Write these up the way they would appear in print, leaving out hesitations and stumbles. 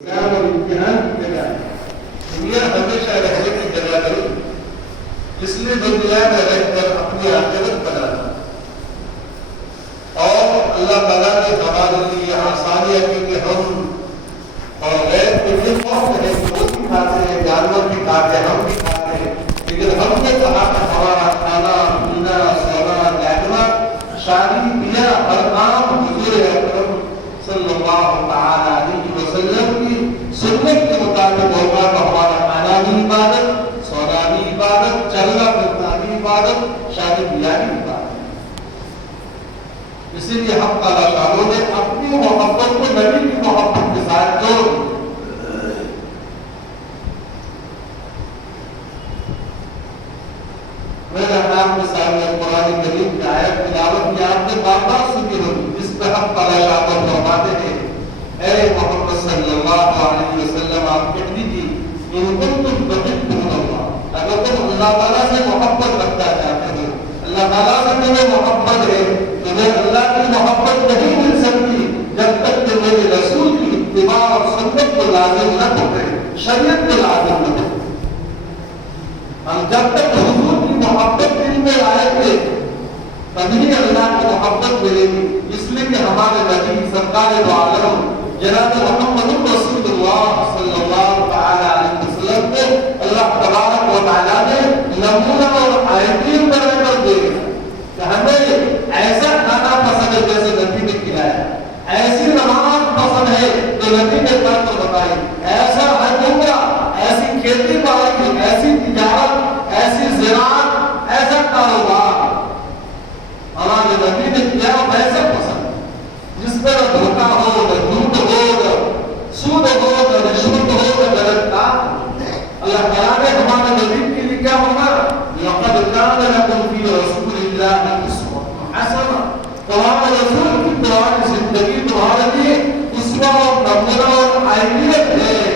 اور امتحان کی جگہ دنیا ہمیشہ رہنے کی جگہ نہیں، اس لیے دنیا میں رہ کر اپنی آخرت بنانا اور اللہ تعالیٰ نے ہمارے لیے آسانیاں کی کہ ہم اور غیر کے لیے خوف ہے کہ وہ بھی کھاتے ہیں، جانور بھی کھاتے ہیں، ہم بھی کھاتے ہیں، لیکن ہم نے کہا کہ ہمارا کھانا پینا سونا جاگنا شادی بیاہ ہر کام حضور اکرم صلی اللہ تعالی علیہ وسلم کی سنت کے مطابق ہوگا تو ہمارا کھانا بھی عبادت، سونا بھی عبادت، چلنا پھرنا بھی عبادت، شادی بیاہ بھی عبادت۔ اسی لیے حق تعالیٰ شاہوں نے اپنی محبت کو نبی کی محبت کے ساتھ جوڑ دی۔ میرے نام کے سامنے قرآن کریم کی آیت تلاوت کی آپ نے بار بار سنی ہوگی، جس پہ حق تعالیٰ شاہ فرماتے ہیں اے محمد صلی اللہ علیہ وسلم آپ کہہ دیجیے ان کنتم تحبون اللہ، اگر تم اللہ تعالیٰ سے محبت رکھنا چاہتے ہو، اللہ تعالیٰ سے تمہیں محبت ہے، تمہیں اللہ کی محبت نہیں مل سکتی جب تک کہ میرے رسول کی اتباع اور سنت کو لازم نہ پکڑے، شریعت کو لازم نہ پکڑے۔ ہم جب تک حضور کی محبت دل میں آئے گے تبھی اللہ کی محبت ملے گی، اس لیے کہ ہمارے نبی سرکار دو عالم جناب محمد رسول اللہ صلی اللہ تعالی علیہ وسلم کو اللہ تبارک و تعالیٰ نے نمونہ اور آئیڈیل بنا کر دے کہ ہمیں ایسا کھانا پسند ہے جیسے نبی نے کھلایا، ایسی نماز پسند ہے جو نبی نے کر کر بتائی، ایسا حج عمرہ، ایسی کھیتی باڑی، ایسی تجارت، ایسی زراعت، ایسا کاروبار ہمارے نبی نے کیا ویسے پسند، جس میں نہ دھوکہ ہو، نہ جھوٹ ہو، نہ سود ہو، نہ رشوت ہو، نہ غلط کام۔ اللہ تعالیٰ نے ہمارے نبی کے لیے کیا ہوگا لقد كان لكم في رسول الله اسوة حسنة، تمہارے رسول کی تمہاری زندگی تمہارے لیے اسوہ اور نمونہ اور آئیڈیل ہے۔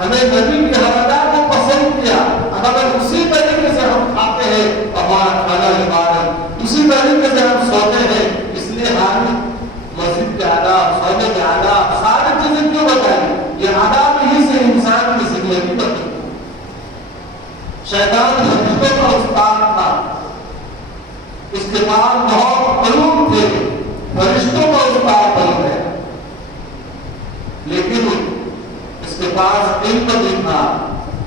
ہمیں نبی کی ہر ادا کو پسند کیا، اگر اسی طریقے سے ہم کھاتے ہیں ہمارا کھانا عبادت، اسی طریقے سے ہم سوتے ہیں، اس لیے ہم مسجد کے آداب، سونے کے آداب، ساری چیزیں کیوں بتائیں؟ یہ آداب ہی سے انسان کی زندگی بنتی۔ شیطان فرشتوں کا استاد تھا، اس کے پاس بہت علوم تھے، فرشتوں کا استاد بن گیا، لیکن اس کے پاس علم بھی تھا،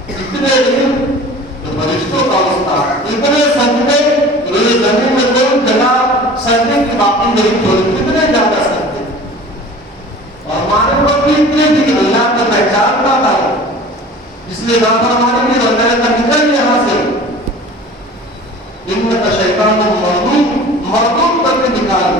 اتنے علم تو فرشتوں کا استاد، اتنے سجدے میرے زمین میں کوئی جگہ سجدے کی باقی نہیں چھوڑی، اتنے زیادہ سجدے اور معرفت بھی اتنے تھی، اللہ کو پہچانتا تھا، اس لیے نافرمانی کی وجہ سے نکل یہاں سے ان کا شیطان کو مردوم کر کے نکال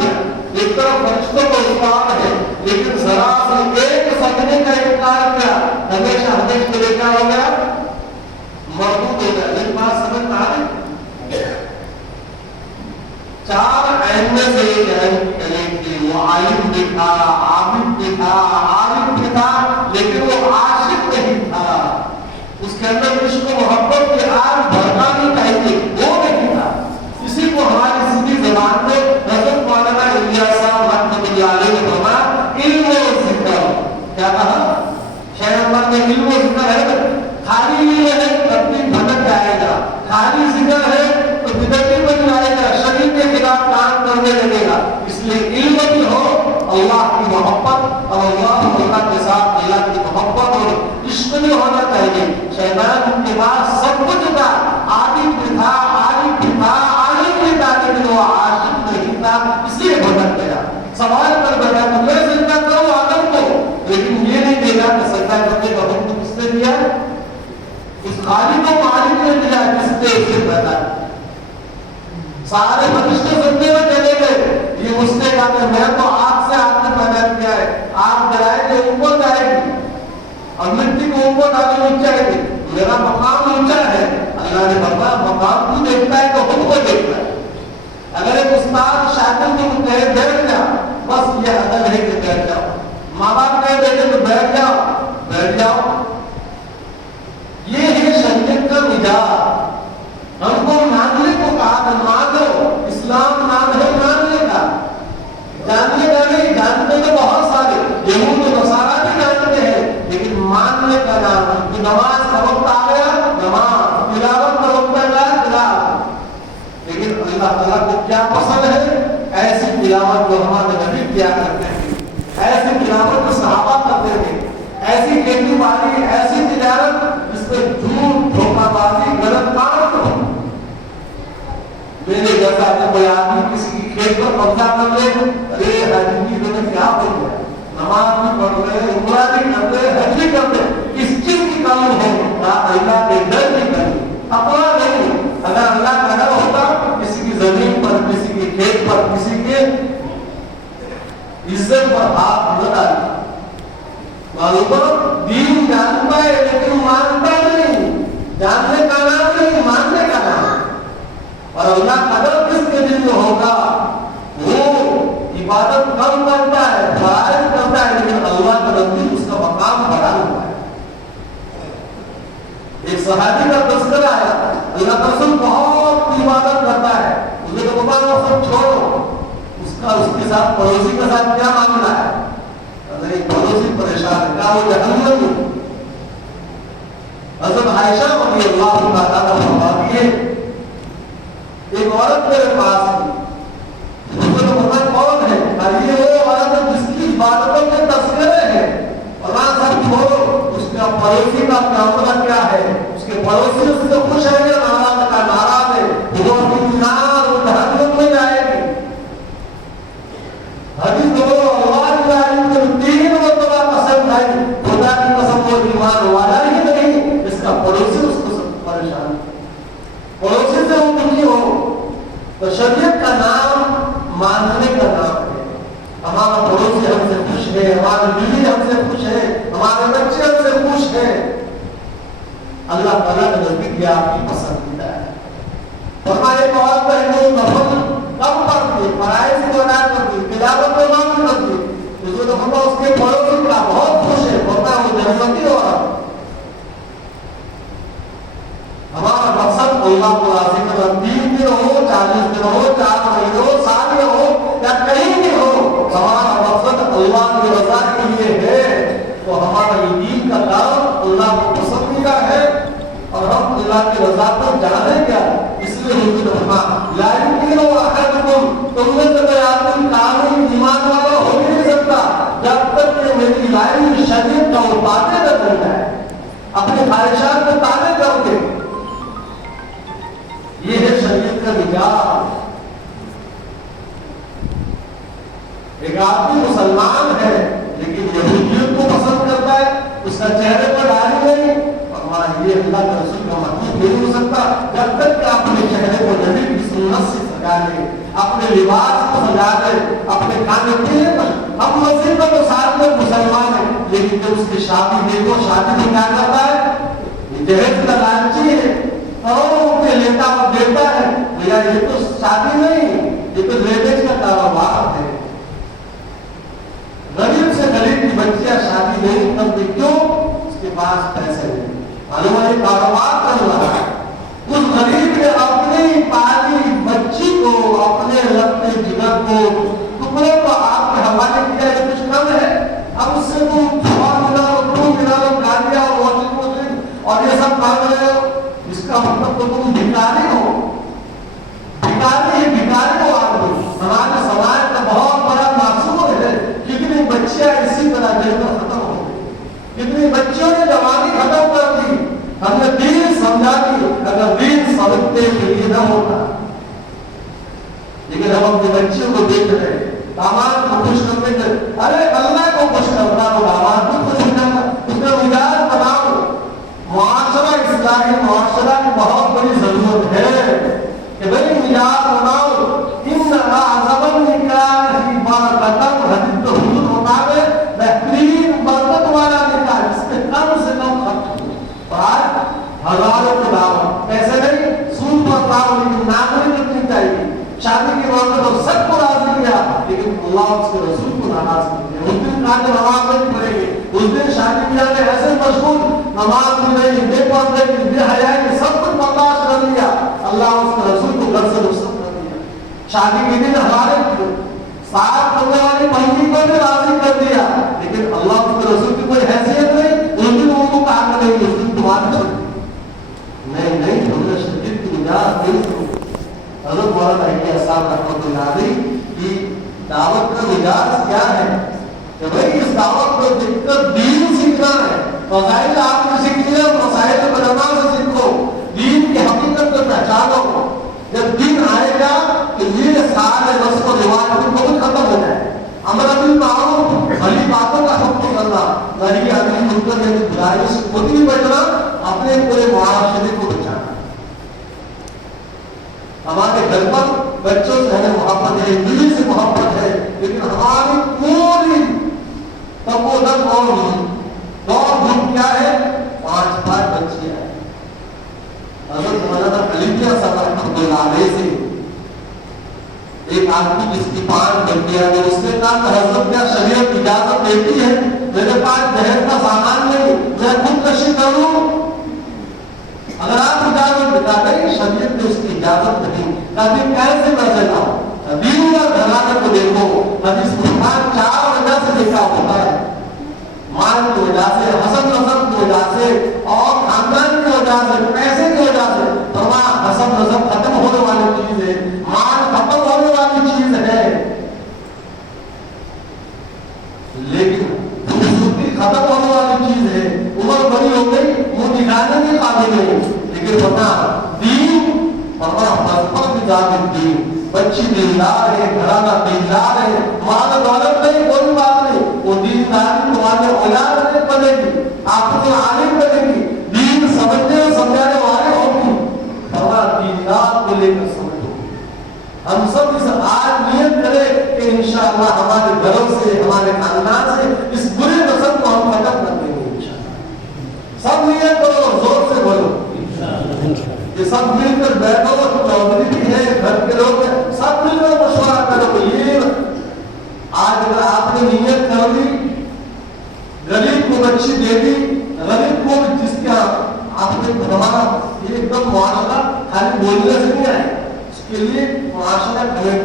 دیا۔ ایک طرف فرشتوں کو استاد ہے لیکن ذرا سے ایک سجدے کا انکار کیا، ہمیشہ ہمیشہ کے لیے کیا ہو گیا مردوم ہو گیا۔ ایک بات سمجھ میں آ رہی، چار عین میں سے ایک عین تھی، وہ عالم بھی تھا، عابد بھی تھا، عارف بھی تھا، لیکن وہ عاشق نہیں تھا، اس کے اندر عشق و محبت کی آگ بھڑکانی چاہیے، وہ نہیں تھا۔ اسی کو ہماری سیدھی زبان میں حضرت مولانا الیاس صاحب رحمۃ اللہ علیہ نے فرمایا علم و ذکر، کیا کہا شیخ احمد نے علم و ذکر ہے، خالی علم ہے اپنی بھٹک جائے گا، خالی ذکر ہے تو بدعتی بن جائے گا، شریعت کے خلاف کام کرنے لگے گا، اس لیے علم بھی ہو، اللہ کی محبت اور اللہ کے ساتھ اللہ کی محبت اور عشق بھی ہونا چاہیے۔ شیطان ان کے پاس سب کچھ تھا، عابد بھی تھا، عارف بھی تھا، عالم بھی تھا، لیکن وہ عاشق نہیں تھا، اس لیے بھٹک گیا۔ سوال کر بیٹھا تو میں سجدہ کروں آدم کو، لیکن یہ نہیں دیکھا کہ سجدہ کرنے کا حکم کس نے دیا، اس خالق و مالک نے دیا جس نے اسے بتایا۔ سارے فرشتے سجدے میں چلے گئے، یہ اس نے کہا کہ میں تو آگ سے آپ نے پیدا کیا ہے، آگ جلائے گے اوپر جائے گی اور مٹی کو اوپر ڈالے اونچا ہے، میرا مقام اونچا ہے۔ اللہ نے فرمایا مقام کو دیکھتا ہے تو خود کو دیکھتا ہے۔ اگر ایک استاد شاگرد کو کہے بیٹھ جا، بس یہ ادب ہے کہ بیٹھ جاؤ، ماں باپ کہہ دیتے تو بیٹھ جاؤ، یہ ہے شریعت کا مزاج۔ ہم کو ماننے کو کہا تھا، مانو، اسلام نام ہے ماننے کا، جاننے کا نہیں، جانتے تو بہت سارے یہود و نصارا پیٹ پر قبضہ کر لے. ارے حج کی کیا ہو گیا, نماز بھی پڑھ رہے, عمرہ بھی کرتے, حج بھی کرتے, اس چیز کی کمی ہے اللہ کے ڈر کی کمی, اپنا نہیں. اگر اللہ کا ڈر ہوتا کسی کی زمین پر, کسی کے کھیت پر, کسی کے عزت پر ہاتھ نہ ڈالتا. معلوم دین جانتا ہے لیکن مانتا نہیں. جاننے کا نام نہیں, ماننے کا نام. اور اللہ کا ڈر کس کے دل میں ہوگا, وہ عبادت کم کرتا ہے, فرائض کرتا ہے, لیکن اللہ کا نزدیک اس کا مقام بڑا ہوا ہے. ایک صحابی کا تذکرہ آیا, اللہ کا رسول بہت عبادت کرتا ہے, اس نے کہا بابا وہ سب چھوڑو, اس کے ساتھ پڑوسی کے ساتھ کیا معاملہ ہے. نہیں, پڑوسی پریشان ہے, کہا وہ جہنمی. حضرت عائشہ رضی اللہ تعالیٰ فرماتی ہے ایک عورت میرے پاس تھی, اس کو پتا کون ہے, یہ وہ عورت ہے جس کی عبادتوں کے تذکرے ہیں. اور سب چھوڑو, اس کا پڑوسی کا معاملہ کیا ہے, اس کے پڑوسی اس سے خوش ہے یا ناراض کا ناراض ہے, وہ اپنی نار اور جہنم میں جائے گی. حدیث دو اللہ کی آئین کے 3 مرتبہ قسم کھائی, خدا کی قسم وہ ایمان والا ہی نہیں, اس کا پڑوسی اس کو پریشان, پڑوسی سے وہ دکھی ہو. تو شریعت کا نام ماننے کا نام ہے. ہمارا پڑوسی ہم سے خوش ہے, ہماری بیوی ہم سے خوش ہے, ہمارے بچے ہم سے خوش ہیں, اللہ تعالیٰ کے نزدیک یہ آپ کی پسندیدہ ہے. فرمایا ایک عورت ہے نفل کم پڑھتی, فرائض کو ادا کرتی, تلاوت کو معلوم کرتی, اس کے پڑوسی کا بہت خوش ہے, فرمایا وہ جنتی عورت. ہمارا مقصد اللہ کو راضی کرنا, 3 دن ہو, 40 دن ہو, 4 مہینے ہو, سال ہو یا کہیں بھی ہو, ہمارا مقصد اللہ کی رضا کے لیے ہے. تو ہمارا یہ دین کا کام اللہ کو پسندیدہ ہے, اور ہم اللہ کی رضا پر جانے کیا. اس لیے حضور نے فرمایا لا یؤمن احدکم, تم میں سے کوئی آدمی کامل ایمان والا ہو نہیں سکتا جب تک کہ میری لائن شریعت کا وہ باتیں نہ کر جائے, اپنے خواہشات کو تابع کر دے. یہ ہے شریعت کا نجات. ایک آدمی مسلمان ہے لیکن یہودیت کو پسند کرتا ہے, اس کا چہرے پر داڑھی نہیں, اور یہ اللہ کے رسول کا مطلوب نہیں ہو سکتا جب تک کہ اپنے چہرے کو نبی کی سنت سے سجا لے, اپنے لباس کو سجا لے, اپنے کھانے پینے پر. ہم مسجد میں تو ساتھ میں مسلمان ہیں, لیکن جب اس کی شادی دیکھو, شادی میں کیا کرتا ہے, یہ جہیز کا لالچی ہے, اور لیتا اور دیتا ہے. یہ تو شادی نہیں, یہ تو لیڈیز کا کاروبار ہے. غریب سے غریب کی بچیاں شادی نہیں کرتی, کیوں, اس کے پاس پیسے نہیں, معلوم ہے کاروبار کر رہا ہے. اس غریب نے اپنی پالی بچی کو, اپنے لگتے جگر کو, ٹکڑے کو آپ کے حوالے کیا, یہ کچھ کم ہے. اب اس سے تم گاڑیاں اور یہ سب مانگ رہے ہو, اس کا مطلب تو تم بھکاری ہو. بھکاری ہی بھکاری ہو آدمی. ہمارے سماج کا بہت بڑا معصوم ہے, کتنی بچیاں اسی طرح جنگل ختم ہو گئی, کتنی بچیوں نے جوانی ختم کر دی. ہم نے دین سمجھا دی, اگر دین سمجھتے کے لیے نہ ہوتا, لیکن ہم اپنے بچیوں کو دیکھ رہے ہیں, داماد کو خوش کرنے کے, ارے اللہ کو خوش کرنا تو داماد کو خوش کرنا, اس کا مزاج بناؤ. معاشرہ اصلاحی معاشرہ کی بہت بڑی ضرورت ہے کہ بھئی مزاج بناؤ. ان اعظم النکاح برکتاً, حدیث تو حضور مطابق بہترین برکت والا نکاح جس میں کم سے کم خرچ ہو. آج ہزاروں کی دعوت, پیسے نہیں, سود پر دعوت, لیکن ناظری کرنی چاہیے. شادی کے موقع پر سب کو راضی کیا, لیکن اللہ اس کے رسول کو ناراض کر دیا. اس دن کہا کہ نماز نہیں پڑھیں گے, اس دن شادی بیاہ میں ایسے مشغول, نماز بھی نہیں, بے پردے کی, بے حیائی کی, سب کچھ برداشت کر لیا. اللہ اس کے رسول کو گھر سے رخصت کر دیا. شادی کے دن ہمارے ساتھ کرنے والی پنجی کو بھی راضی کر دیا, لیکن اللہ اس کے رسول کی کوئی حیثیت نہیں. اس دن وہ کو کہا کہ نہیں, اس دن تمہاری چھوٹی نہیں, ہم نے شدید کی نجات دل سے. حضرت مولانا علی صاحب رحمۃ اللہ علیہ کی دعوت کا مزاج کیا ہے کہ بھئی اس دعوت کو دیکھ کر دین سیکھنا ہے. فضائل آپ نے سیکھ لیا, مسائل علماء سے سیکھو, دین کی حقیقت کو پہچانو. جب دین آئے گا کہ یہ سارے رسم و ذریعہ اگلی منکر یعنی برائی سے خود بھی بچنا، اپنے پورے معاشرے کو بچانا. ہمارے گھر پر بچوں سے ہمیں محبت ہے، بیوی سے محبت ہے، لیکن ہماری پوری تپودن اور دور دھوم کیا ہے؟ 5 بچیاں ہیں. حضرت مولانا خلیفہ صاحب رحمۃ اللہ علیہ سے ایک آدمی جس کی 5 بچیاں ہیں، اس نے کہا کہ حضرت کیا شریعت اجازت دیتی ہے؟ میرے پاس دہیج کا سامان نہیں، میں خودکشی کروں؟ اگر آپ اجازت دیتا نہیں، شریعت نے اس کی اجازت نہیں. کبھی کیسے نظر لاؤ؟ دین اور گھرانے کو دیکھو. حدیث قرآن 4 وجہ سے دیکھا ہوتا ہے، مال کی وجہ سے، حسب نسب کی وجہ سے، اور خاندان کی وجہ سے، پیسے کی وجہ سے. فرمایا حسب نسب ختم ہونے والی چیز ہے، مال ختم ہونے والی چیز ہے، لیکن خوبصورتی ختم ہونے والی چیز ہے. عمر بڑی ہو گئی، منہ دکھانے کے قابل نہیں، لیکن فرمایا دین، فرمایا حسب ذات الدین. بچی دیندار ہے، گھرانہ دیندار ہے، مال دولت نہیں، کوئی بات نہیں، وہ دینداری تمہارے اولاد میں بنے گی، آپ کو عالم بنے گی، دین سمجھنے اور سمجھانے والے ہوگی. فرمایا دیندار کو لے کر سمجھو. ہم سب اس آج نیت کریں کہ انشاءاللہ ہمارے گھروں سے، ہمارے خاندان سے اس برے نسل کو ہم ختم کر دیں گے انشاءاللہ. سب نیت کرو، زور سے بولو. یہ سب مل کر بیٹھو، چودھری بھی ہے، گھر کے لوگ ہیں، سب مل کر مشورہ کرو. یہ آج اگر آپ نے نیت کر لی، غریب کو بچی دے دی، غریب کو جس کا آپ نے ہمارا یہ ایک دم معاشرہ خالی بولنے سے نہیں آئے، اس کے لیے معاشرہ کریں.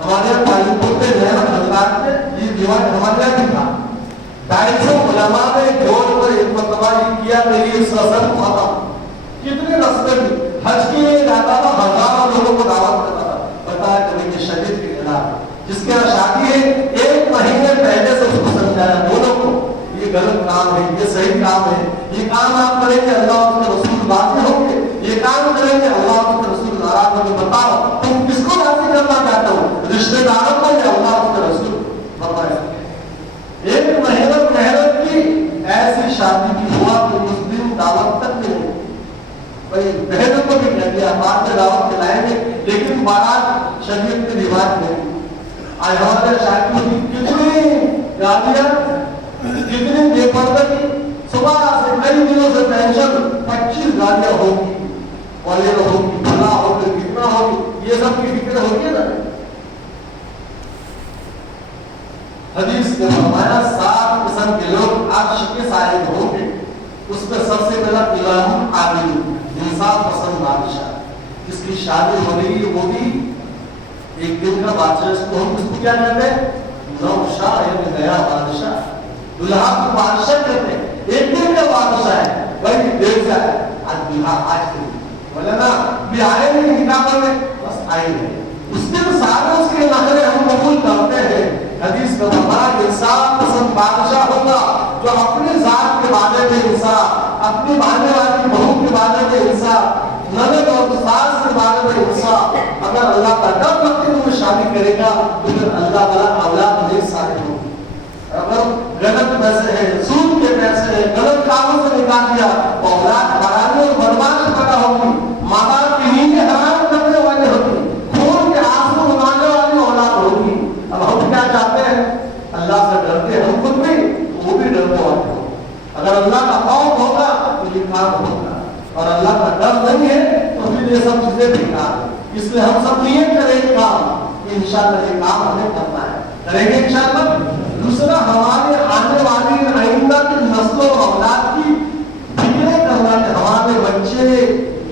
ہمارے یہاں تعلیم پہ نیا حضرات نے یہ دیوار ہمارے یہاں بھی تھا. 250 علماء نے جوڑ کر ایک مرتبہ یہ کیا کہ یہ سزا تھا. کتنے رستے میں حج کے لیے جاتا تھا، ہزاروں لوگوں کو دعوت کرتا تھا، بتایا کہ یہ شدید کے خلاف جس کے یہاں شادی ہے 1 مہینے پہلے سے اس کو سمجھایا دونوں کو یہ غلط کام ہے، یہ صحیح کام ہے، یہ کام آپ کریں گے اللہ اور اس کے رسول راضی ہوں گے، یہ کام کریں گے اللہ اور اس کے رسول ناراض ہوں گے. بتاؤ تم کس کو راضی کرنا چاہتے ہو، رشتے داروں کو یا اللہ اور اس کے رسول؟ بتائیں. 1 مہینہ محنت کی ایسی شادی کی ہوا کہ اس دن دعوت تک نہیں. بھائی بہنوں کو بھی کہہ دیا بعد میں دعوت کھلائیں گے، لیکن بارات شریعت کے رواج نہیں. آج ہمارے شادی کی کتنی گالیاں، کتنی بے پردگی، صبح سے کئی دنوں سے ٹینشن، 25 گالیاں ہوگی، والد ہوگی، بھلا ہوگی، کتنا ہوگی، یہ سب کی فکر ہوگی نا. حدیث نے فرمایا 7 قسم کے لوگ عرش کے سائے ہوں گے. اس میں سب سے پہلا الہ عادل، انصاف پسند بادشاہ، جس کی شادی ہو رہی ہے وہ بھی ایک دن کا بادشاہ. اس کو ہم اس کو کیا کہتے ہیں؟ نوشاہ یعنی نیا بادشاہ. دلہا کو بادشاہ کہتے ہیں، ایک دن کا بادشاہ ہے. بھائی دیکھ جائے آج دلہا آج کے بولے نا بھی آئے نہیں نکاح میں، بس آئے نہیں. اس دن سارے اس کے نخرے ہم قبول کرتے ہیں. حدیث کا ہمارا انصاف پسند بادشاہ ہوگا جو اپنی ذات کے بارے میں انصاف، اپنی آنے والی بہو کے بارے میں انصاف، نند اور ساس کے بارے میں انصاف. اگر اللہ کا ڈر رکھ کے تمہیں شادی کرے گا تو پھر اللہ والا اولاد نہیں سارے ہوگی. اگر غلط پیسے ہیں، سود کے پیسے ہیں، غلط کاموں سے نکال دیا تو اولاد حرامی اور برباد پیدا ہوگی. ماں باپ کی نیندیں حرام کرنے والے ہوگی، خون کے آنسو بہانے والی اولاد ہوگی. اب ہم کیا چاہتے ہیں؟ اللہ سے ڈرتے ہیں ہم خود بھی، وہ بھی ڈرتے والے ہوں. اگر اللہ کا خوف ہوگا تو یہ کام ہوگا، اور اللہ کا ڈر نہیں ہے تو پھر یہ سب چیزیں بیکار ہیں. اس لیے ہم سب نیت کریں کام کہ انشاءاللہ یہ کام ہمیں کرنا ہے، کریں گے انشاءاللہ. دوسرا ہمارے آنے والی آئندہ کی نسلوں اور اولاد کی فکریں کرنا کہ ہمارے بچے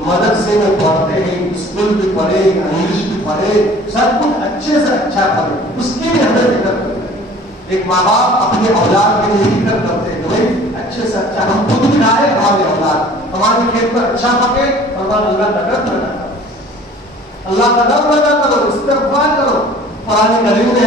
مدرسے میں پڑھتے ہیں، اسکول بھی پڑھے، انگلش بھی پڑھے، سب کچھ اچھے سے اچھا پڑھے، اس کی بھی ہمیں فکر کرتے ہیں. ایک ماں باپ اپنے اولاد کے لیے فکر کرتے ہیں کہ بھائی اچھے سے اچھا ہم خود بھی کھائے، ہمارے اولاد ہمارے کھیت میں اچھا پکے. اور اللہ کا ڈر لگا کرو، اللہ کا ڈر لگا کرو، استغفار کرو. قرآن کریم نے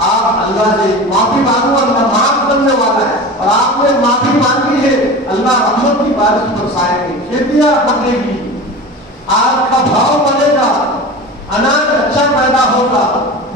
آپ اللہ سے معافی مانگو، اللہ معاف کرنے والا ہے. اور آپ نے معافی مانگی ہے، اللہ رحمت کی بارش برسائے گی، کھیتیاں پکے گی، آگ کا بھاؤ بڑھے گا، اناج اچھا پیدا ہوگا،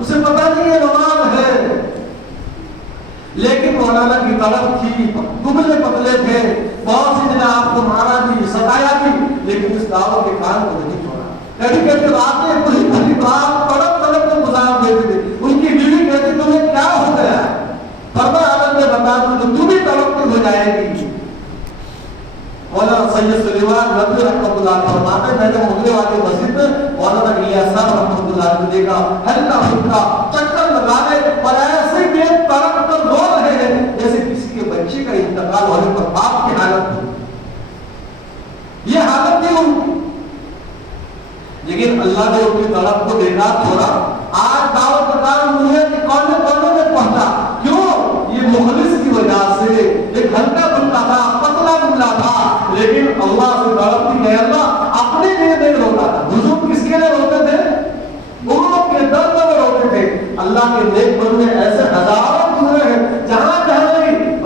اسے پتہ نہیں یہ نماز ہے، لیکن مولانا کی طرف تھی، دبلے پتلے تھے، بہت سی جگہ آپ کو مارا بھی، ستایا بھی، لیکن اس دعوت کے کان کو نہیں چھوڑا۔ کبھی کبھی راتیں بڑی بڑی رات تڑپ تڑپ کے گزار دیتے تھے، ان کی بیوی کہتی تمہیں کیا ہو گیا؟ فرمایا اگر میں بتا دوں تو تم ہی تڑپتی ہو جائے گی۔ مولانا سید سلیمان ندوی رحمۃ اللہ علیہ فرماتے ہیں میں نے مغرے والے مسجد میں مولانا الیاس صاحب رحمۃ اللہ علیہ کو دیکھا، ہلکا پھلکا چکر لگا رہے اور ایسے بے تڑپ کر رو رہے ہیں جیسے کسی کے بچے کا انتقال ہونے پر باپ کی حالت ہو۔ یہ حالت تھی ان کی، لیکن اللہ نے ان کی تڑپ کو دیکھا چھوڑا۔ آج دعوت کا کام دنیا کے کونے کونے میں پہنچا، کیوں؟ یہ مخلص کی وجہ سے، ایک ہلکا پھلکا تھا، پتلا دبلا تھا، لیکن اللہ سے تڑپتی کہ اللہ اپنے لیے نہیں روتا تھا۔ حضور کس کے لیے روتے تھے؟ امت کے درد میں روتے تھے۔ اللہ کے نیک بندے ایسے ہزاروں گزرے ہیں جہاں جہاں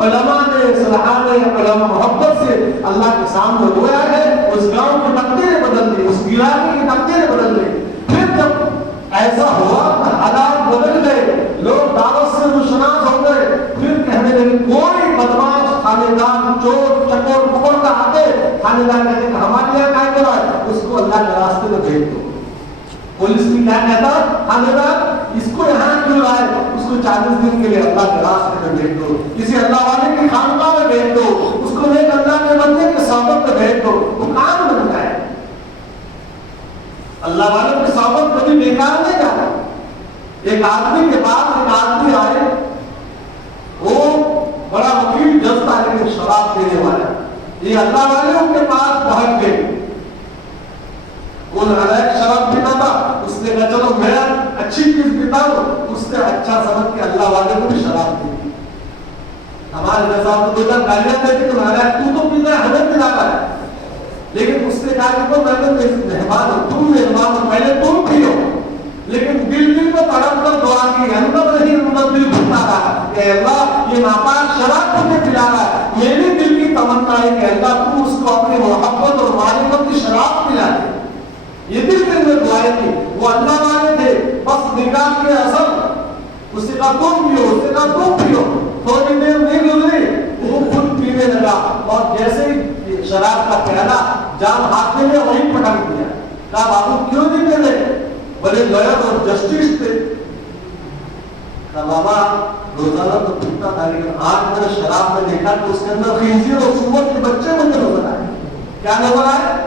علماء نے، صلاح نے، علماء محبت سے اللہ کے سامنے رویا ہے، اس گاؤں کی تقدیریں بدل دی، اس علاقے کی تقدیریں بدل دی۔ پھر جب ایسا ہوا حالات بدل گئے، لوگ دعوت سے مشناس ہو گئے، پھر کہنے لگے کوئی بدماش تھانے دار چور چکور پکڑ کر آتے، تھانے دار کہتے کہ ہمارے یہاں کیا کرا ہے، اس کو اللہ کے راستے میں بھیج دو۔ پولیس بھی کیا کہتا، تھانے دار اس کو یہاں کیوں لائے، اس کو 40 دن کے لیے اللہ کے راستے میں بھیج دو، کسی اللہ والے کی خانقاہ میں بھیج دو، اس کو نیک اللہ کے بندے کے صحبت میں بھیج دو، وہ کام بن جائے۔ اللہ والے کی صحبت کبھی بیکار نہیں جاتا۔ ایک آدمی کے پاس ایک آدمی آئے، وہ بڑا وکیل جج تھا لیکن شراب پینے والا، یہ اللہ والے ان کے پاس پہنچ گئے، وہ نالائق شراب پیتا تھا، اس نے کہا چلو میں اچھی چیز پیتا ہوں، اس نے اچھا سمجھ کے اللہ والے کو بھی شراب دے دی۔ ہمارے جیسا تو دو جن گالیاں دیتے کہ نالائق تو پیتا ہے، ہمیں پلا رہا ہے، لیکن اس نے کہا کہ میں تو مہمان ہوں، تم مہمان ہو، پہلے تم پیو، لیکن دل دل میں تڑپ کر دعا کی، اندر نہیں اندر دل گھٹتا رہا کہ اللہ یہ ناپاک شراب تمہیں پلا رہا ہے، میرے دل کی تمنا ہے کہ اللہ تو اس کو اپنی محبت اور معرفت کی شراب پلا دے۔ یہ دل کے اندر دعائیں تھی، وہ اللہ والے تھے، بس نگاہ کے اثر، اس نے کہا تم پیو، اس نے کہا تم پیو، تھوڑی دیر نہیں گزری وہ خود پینے لگا، اور جیسے ہی شراب کا پیالہ جام ہاتھ میں وہیں پٹک دیا۔ کہا بابو کیوں نہیں پینے؟ بڑے لوئر اور جسٹس تھے۔ کہا بابا روزانہ تو پیتا تھا لیکن آج میں نے شراب میں دیکھا کہ اس کے اندر خنزیر اور سور کے بچے مجھے نظر آئے۔ کیا نظر آئے؟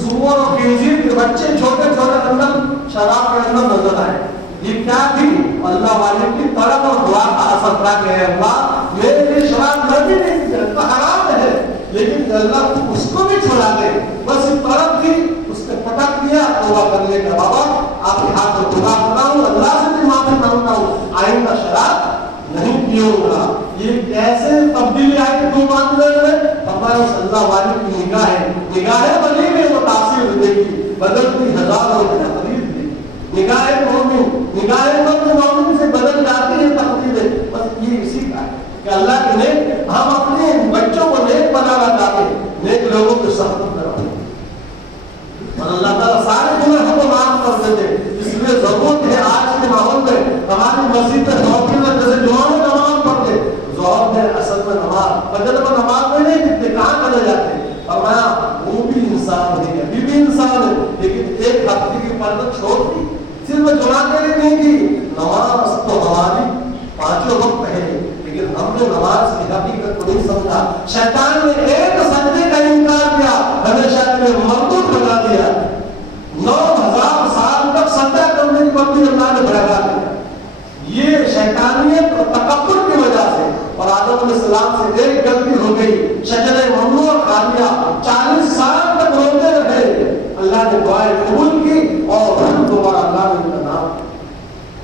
سور اور خنزیر کے بچے چھوٹے چھوٹے اندر شراب کے اندر نظر آئے۔ یہ کیا تھی؟ اللہ والے کی طرف اور دعا کا اثر تھا کہ اللہ میرے لیے شراب نہ بھی نہیں کرتا، حرام ہے، لیکن اللہ اس کو بھی چھوڑا دے، بس ایک طرف تھی، اس نے پٹک دیا، توبہ کرنے کا بابا آپ کے ہاتھ میں دعا کرتا ہوں، اللہ سے بھی معافی مانگتا ہوں، آئندہ شراب نہیں پیوں گا۔ یہ کیسے تبدیلی آئی کہ تم مان لے؟ فرمایا اس اللہ والے کی نگاہیں بنی میں وہ تاثیر دے گی، بدلتی ہزاروں کی تقدیر دے گی۔ نگاہیں مومن سے بدل جاتی ہے تقدیریں، بس یہ اسی کا ہے کہ اللہ کے نیک، ہم اپنے بچوں کو نیک بنانا چاہتے ہیں، نیک لوگوں کو صحبت کراتے ہیں، اور اللہ تعالیٰ سارے گناہوں کو معاف کر دیتے ہیں۔ اس لیے ضرورت ہے آج کے ماحول میں ہماری مسجد میں ظہر کے وقت جیسے جمعہ میں نماز پڑھتے، ظہر میں اصل میں نماز، فجر میں نماز میں نہیں پڑھتے، کہاں چلے جاتے؟ فرمایا وہ بھی انسان ہے، ابھی بھی انسان ہے، لیکن ایک ہفتے کی پردہ چھوڑ دی، صرف جمعہ کے لیے نہیں کی۔ نماز تو ہماری 5 وقت ہے، لیکن ہم نے نماز کی حقیقت کو نہیں سمجھا۔ شیطان نے ایک سجدے کا انکار کیا، ہمیشہ کے لیے مردود بنا دیا، 9000 سال تک سجدہ کرنے کی وقت اللہ نے بڑھا دیا۔ یہ شیطانیت اور تکبر کی وجہ سے، اور آدم علیہ السلام سے ایک غلطی ہو گئی، شجرہ ممنوع کھا لیا، 40 سال تک روتے رہے، اللہ نے دعائیں قبول کی اور پھر دوبارہ اللہ نے ان کا نام۔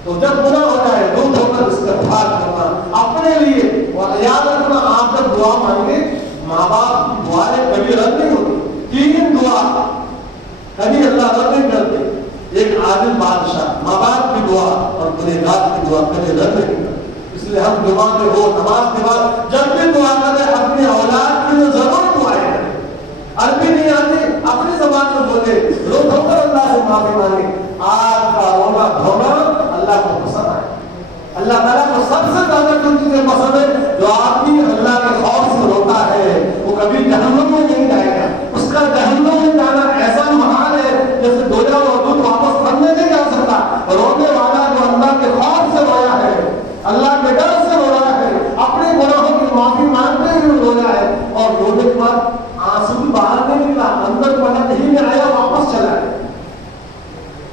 تو جب گناہ ہو جائے رو دھو کر استغفار کرنا اپنے لیے، اور یاد رکھنا آپ جب دعا مانگے ماں باپ کی دعائیں کبھی رد نہیں ہوتی، 3 دعا کبھی اللہ رد نہیں کرتے، ایک عادل بادشاہ، ماں باپ کی دعا اور گنہگار کی دعا کبھی رد نہیں کرتے۔ اس لیے ہم جمعہ میں ہو نماز کے بعد جب بھی دعا کریں اپنے اولاد کے لیے ضرور دعائیں کریں، عربی نہیں آتی اپنی زبان میں بولے، رو دھو کر اللہ سے معافی مانگے۔ آج کا رونا دھونا اللہ اللہ کو پسند آئے. اللہ تعالیٰ کو سب سے زیادہ جو چیزیں پسند ہے جو آدمی اللہ کے خوف سے روتا ہے وہ کبھی جہنم میں نہیں جائے گا. اس کا جہنم میں جانا ایسا محال ہے جیسے دوجا اور دودھ واپس کرنے نہیں جا سکتا. رونے والا جو اللہ کے خوف سے رویا ہے, اللہ کے ڈر سے رویا ہے, اپنے گناہوں کی معافی مانگتے ہوئے رویا ہے, اور رونے کے بعد آنسو بھی باہر نہیں نکلا, اندر پلٹ ہی میں آیا, واپس چلا ہے.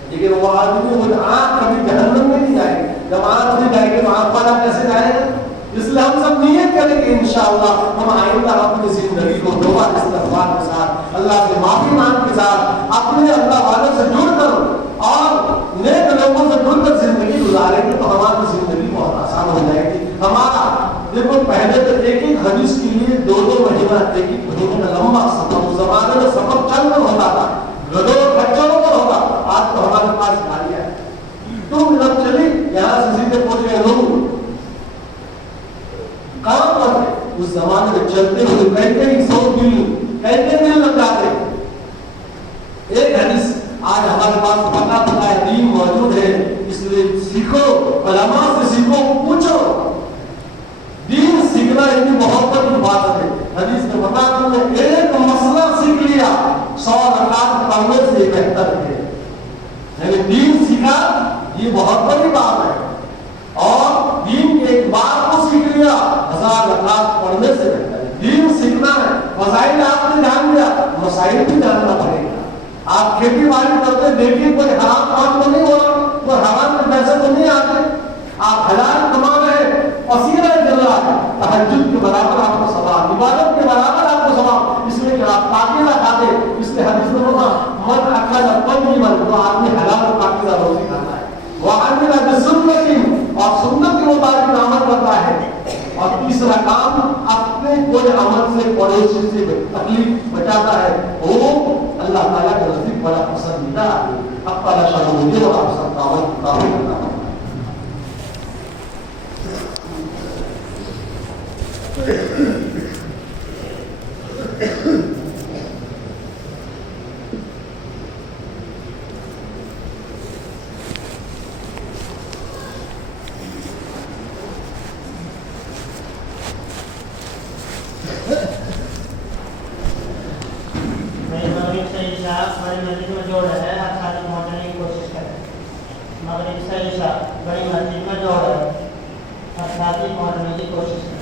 لیکن وہ آدمی وہ آنکھ کبھی جہنم میں نہیں جائے گی. جب آنکھ نہیں جائے گی تو آنکھ والا کیسے جائے گا؟ اس لیے ہم سب نیت کریں گے انشاءاللہ ہم آئندہ اپنی زندگی کو توبہ استغفار کے ساتھ, اللہ سے معافی مانگ کے ساتھ, اپنے اللہ والوں سے جڑ کر اور نیک لوگوں سے جڑ کر زندگی گزاریں گے تو ہماری زندگی بہت آسان ہو جائے گی. ہمارا دیکھو پہلے تو ایک ایک حدیث کے لیے 2-2 مہینہ, ایک ایک مہینے کا لمبا سفر, اس زمانے میں سفر چل کر ہوتا تھا, گدوں بچوں پر ہوتا. آج تو ہمارے پاس گاڑیاں ہیں, تم جب چلی یہاں سے سیدھے پہنچ گئے لوگ کہاں پر تھے اس زمانے میں چلتے ہوئے کہتے ہی 100 میل لگ جاتے. ایک حدیث آج ہمارے پاس پتا ہے, دین موجود ہے, اس لیے سیکھو, علماء سے سیکھو, پوچھو. دین سیکھنا ایک بہت بڑی بات ہے. حدیث میں بتا تم نے ایک مسئلہ سیکھ لیا 100 رکعت پڑھنے سے بہتر ہے. یعنی دین سیکھا یہ بہت بڑی بات ہے, اور دین کے ایک بات کو سیکھ لیا 1000 رکعت پڑھنے سے بہتر ہے. دین سیکھنا ہے, مسائل آپ نے جان لیا, مسائل بھی جاننا پڑے گا. آپ کھیتی باڑی کرتے دیکھیے کوئی حرام کام تو نہیں ہو رہا, کوئی حرام کے پیسے تو نہیں آتے, آپ حلال کما رہے ہیں, پسینہ جل رہا ہے, تہجد کے برابر آپ کو ثواب, عبادت کے برابر آپ کو ثواب, اس لیے کہ آپ پاکیزہ کھاتے. اس لیے حدیث میں ہوگا من اکل طیبا, تو آدمی حلال اور پاکیزہ روزی کھاتا ہے. وعمل بسنت, اور سنت کے مطابق عمل کرتا ہے. اور تیسرا کام اپنے کوئی عمل سے پڑوسی سے تکلیف بچاتا ہے, وہ اللہ تعالیٰ کے نزدیک بڑا پسندیدہ ہے. اب پہلا شروع ہوگی اور آپ سب کا عمل تعاون کرنا ہے. بڑی مسجد میں جوڑ ہے, ہر ساتھ پہنچنے کی کوشش کریں. مغرب سے عشاء بڑی مسجد میں جوڑ ہے, ہر ساتھ پہنچنے کی کوشش کریں.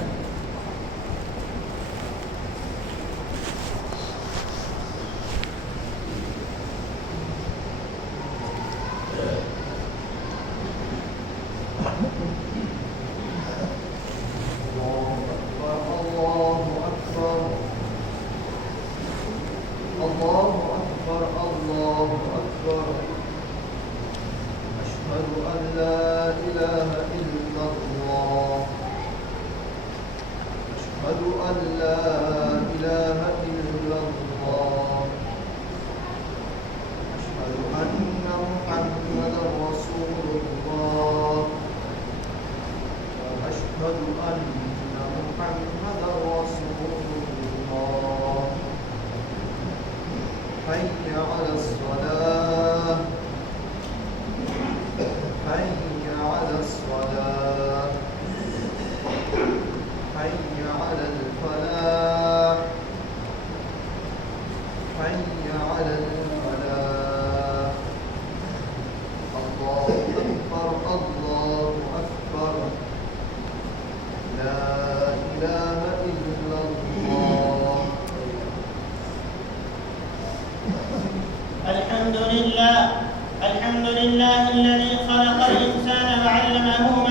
الحمد لله الذي خلق الإنسان وعلمه